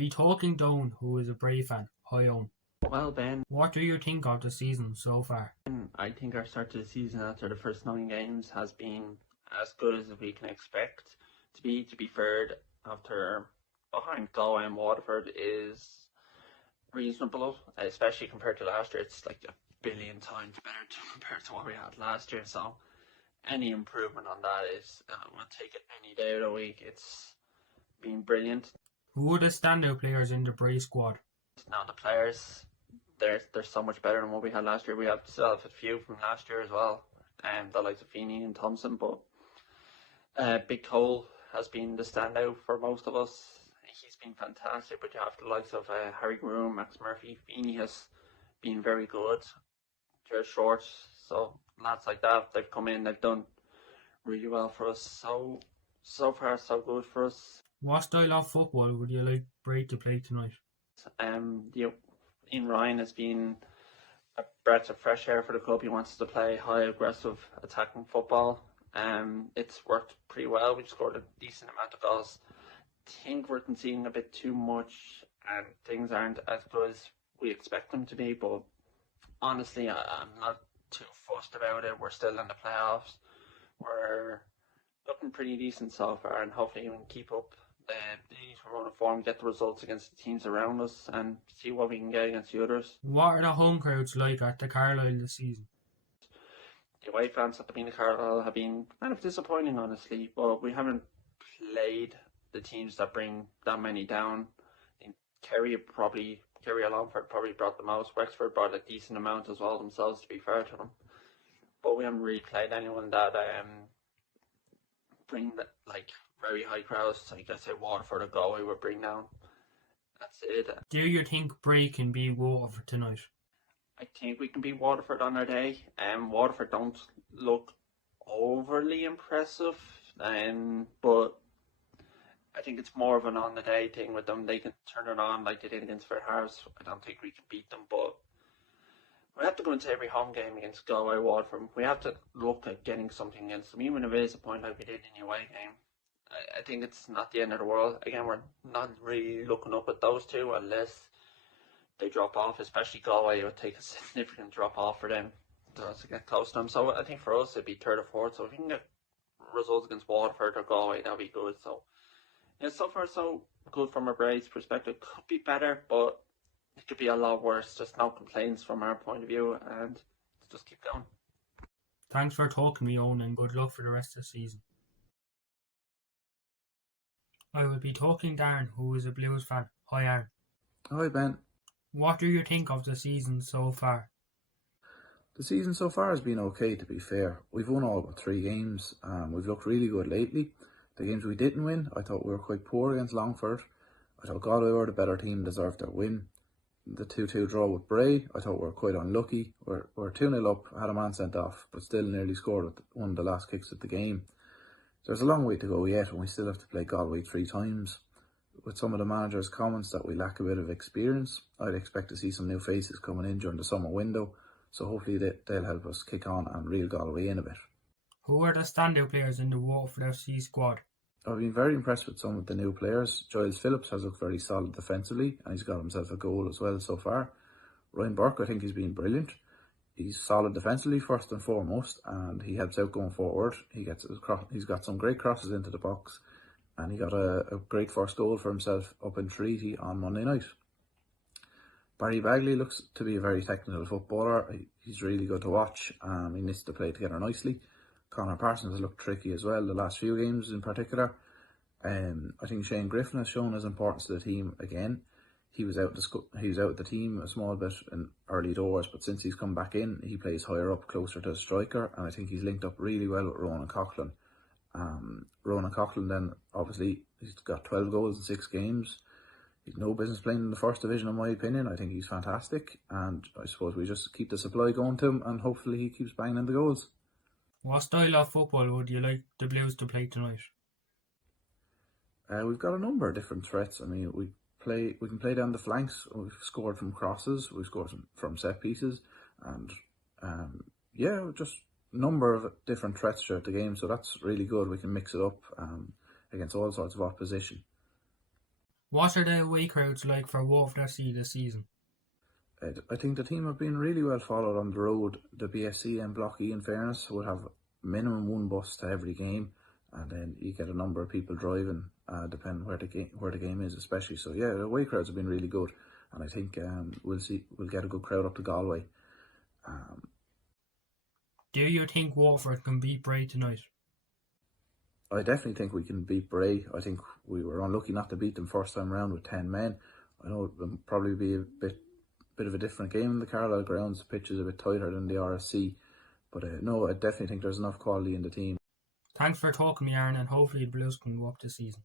be talking to Owen, who is a Bray fan. Hi Owen. Well, Ben, What do you think of the season so far? I think our start to the season after the first 9 games has been as good as we can expect to be. To be fair, after behind Galway and Waterford is reasonable, especially compared to last year. It's like a billion times better compared to what we had last year. So any improvement on that is, we'll take it any day of the week. It's been brilliant. Who are the standout players in the Bray squad? Now the players, they're so much better than what we had last year. We still have a few from last year as well, the likes of Feeney and Thompson, but Big Cole has been the standout for most of us. He's been fantastic, but you have the likes of Harry Groom, Max Murphy. Feeney has been very good. Jared Short, so lads like that, they've come in, they've done really well for us. So far, so good for us. What style of football would you like Bray to play tonight? Ian Ryan has been a breath of fresh air for the club. He wants to play high aggressive attacking football. It's worked pretty well. We've scored a decent amount of goals. I think we're conceding a bit too much and things aren't as good as we expect them to be, but honestly I'm not too fussed about it. We're still in the playoffs. We're looking pretty decent so far, and hopefully we can keep up the run of form, get the results against the teams around us and see what we can get against the others. What are the home crowds like at the Carlisle this season? The away fans at the Carlisle have been kind of disappointing, honestly, but we haven't played the teams that bring that many down. I think Kerry or Longford probably brought the most. Wexford brought a decent amount as well themselves, to be fair to them. But we haven't really played anyone that bring very high crowds, like let's say Waterford or Galway would bring down. That's it. Do you think Bray can beat Waterford tonight? I think we can beat Waterford on our day. Waterford don't look overly impressive, but I think it's more of an on the day thing with them. They can turn it on like they did against Fairharves. I don't think we can beat them, but we have to go into every home game against Galway, Waterford. We have to look at getting something against them, even if it is a point like we did in the away game. I think it's not the end of the world. Again, we're not really looking up at those two unless they drop off, especially Galway. It would take a significant drop off for them to get close to them. So I think for us it'd be third or fourth. So if we can get results against Waterford or Galway, that'd be good. So yeah, so far so good from a Bray's perspective. Could be better, but it could be a lot worse. Just no complaints from our point of view, and just keep going. Thanks for talking to me, Owen, and good luck for the rest of the season. I will be talking to Darren, who is a Blues fan. Hi Aaron. Hi Ben. What do you think of the season so far? The season so far has been okay, to be fair. We've won all but 3 games. We've looked really good lately. The games we didn't win, I thought we were quite poor against Longford. I thought Galway were the better team, deserved their win. The 2-2 draw with Bray, I thought we were quite unlucky. We're 2-0 up, had a man sent off, but still nearly scored with one of the last kicks of the game. There's a long way to go yet, and we still have to play Galway 3 times. With some of the manager's comments that we lack a bit of experience, I'd expect to see some new faces coming in during the summer window, so hopefully they'll help us kick on and reel Galway in a bit. Who are the standout players in the Waterford FC squad? I've been very impressed with some of the new players. Giles Phillips has looked very solid defensively, and he's got himself a goal as well so far. Ryan Burke, I think he's been brilliant. He's solid defensively first and foremost, and he helps out going forward. He's got some great crosses into the box, and he got a great first goal for himself up in Treaty on Monday night. Barry Bagley looks to be a very technical footballer. He's really good to watch. He knits the play together nicely. Conor Parsons has looked tricky as well, the last few games in particular. I think Shane Griffin has shown his importance to the team again. He was out with the team a small bit in early doors, but since he's come back in, he plays higher up, closer to the striker, and I think he's linked up really well with Ronan Coughlin. Ronan Coughlin then, obviously, he's got 12 goals in 6 games. He's no business playing in the first division, in my opinion. I think he's fantastic, and I suppose we just keep the supply going to him, and hopefully he keeps banging in the goals. What style of football would you like the Blues to play tonight? We've got a number of different threats. I mean, we can play down the flanks. We've scored from crosses, we've scored from set pieces, and just a number of different threats throughout the game. So that's really good. We can mix it up against all sorts of opposition. What are the away crowds like for Waterford FC this season? I think the team have been really well followed on the road. The BSC and Block E, in fairness, would have minimum one bus to every game, and then you get a number of people driving, depending where the game is, especially. So yeah, the away crowds have been really good, and I think we'll get a good crowd up to Galway. Do you think Waterford can beat Bray tonight? I definitely think we can beat Bray. I think we were unlucky not to beat them first time round with 10 men. I know it will probably be a bit of a different game in the Carlisle grounds. The pitch is a bit tighter than the RSC, but no, I definitely think there's enough quality in the team. Thanks for talking to me, Aaron, and hopefully the Blues can go up this season.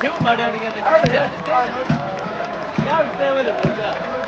Shoot, my daddy, get the car. Yeah, stay with it.